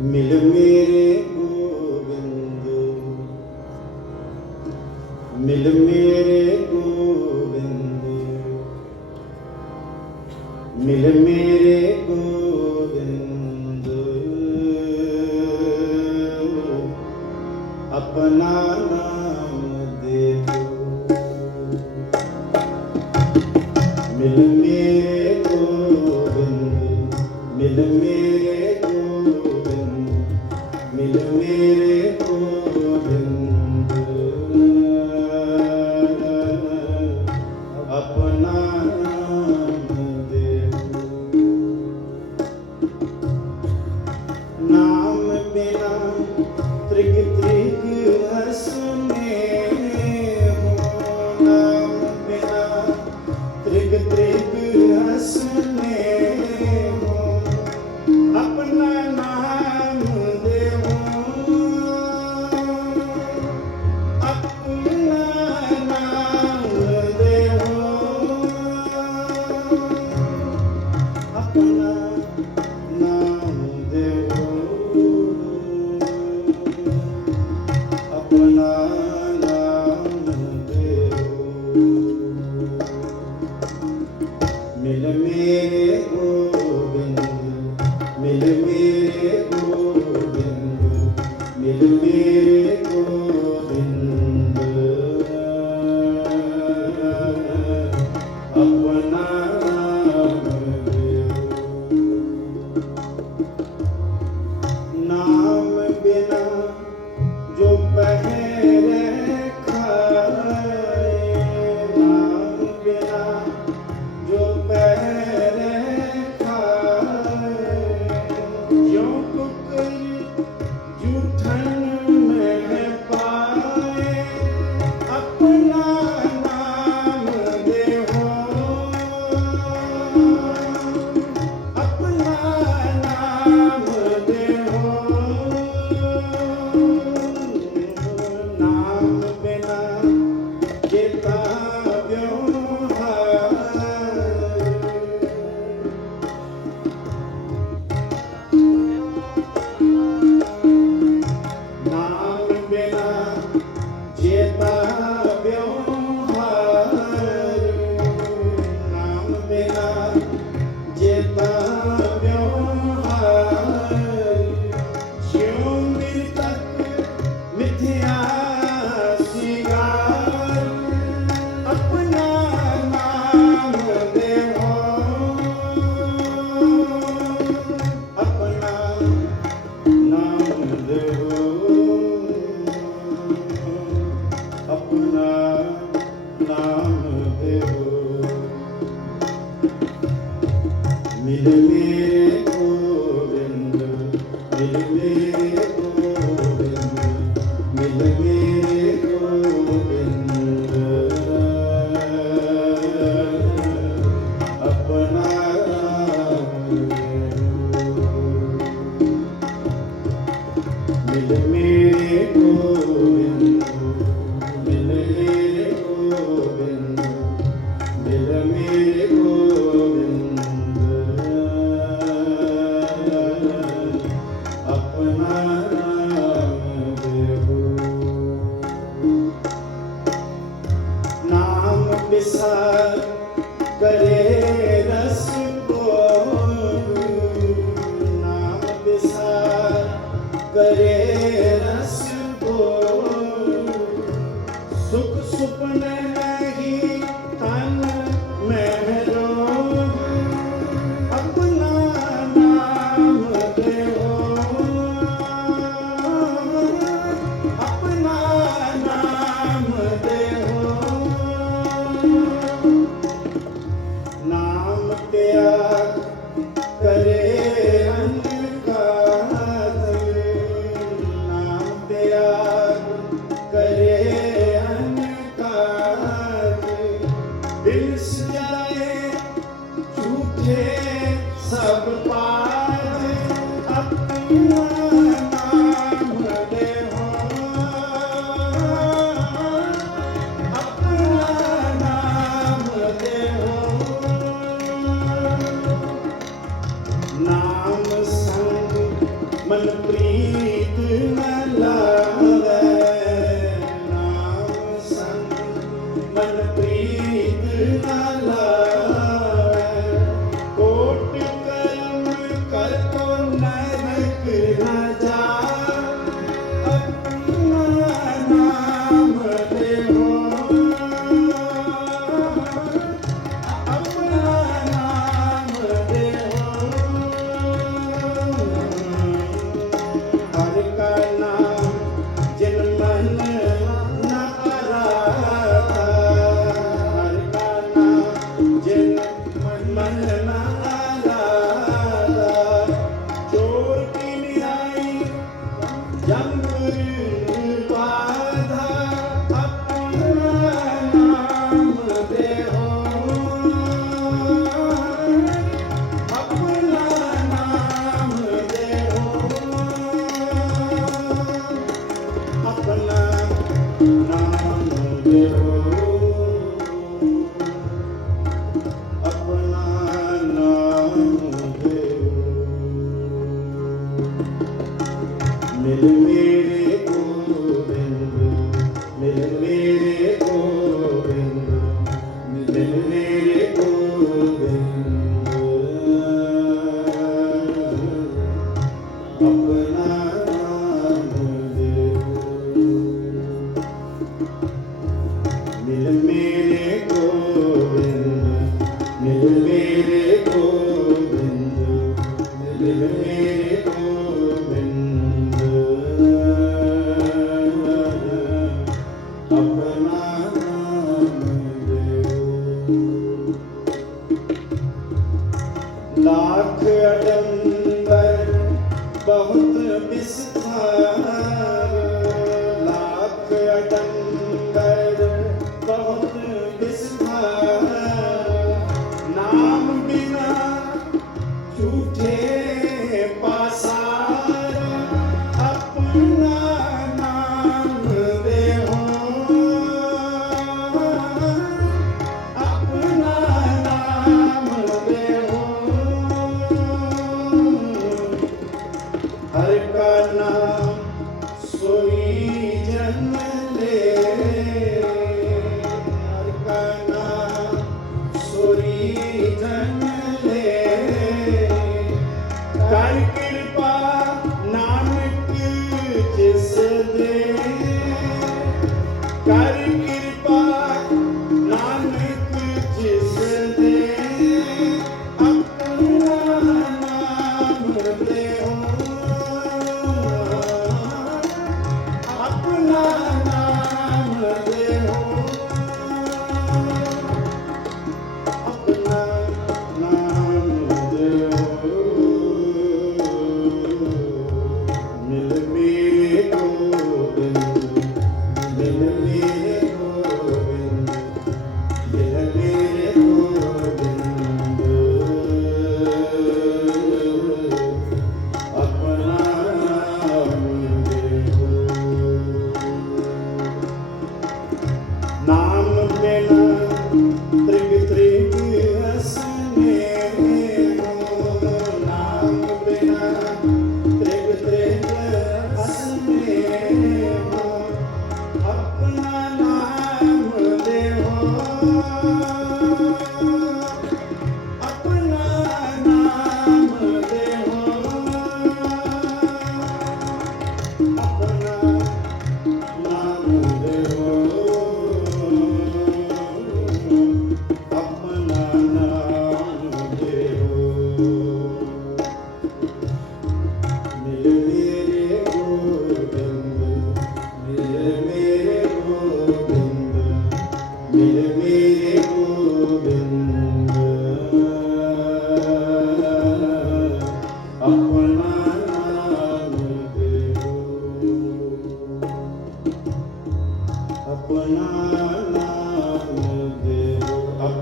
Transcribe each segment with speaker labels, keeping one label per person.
Speaker 1: ਮਿਲ ਮੇਰੇ ਗੋਬਿੰਦ ਮਿਲ إِنَّا ਵਿਸਾਰ ਕਰੇ।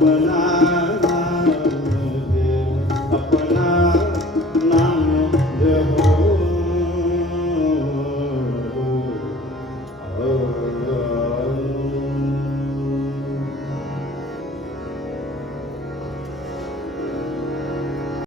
Speaker 1: Bye.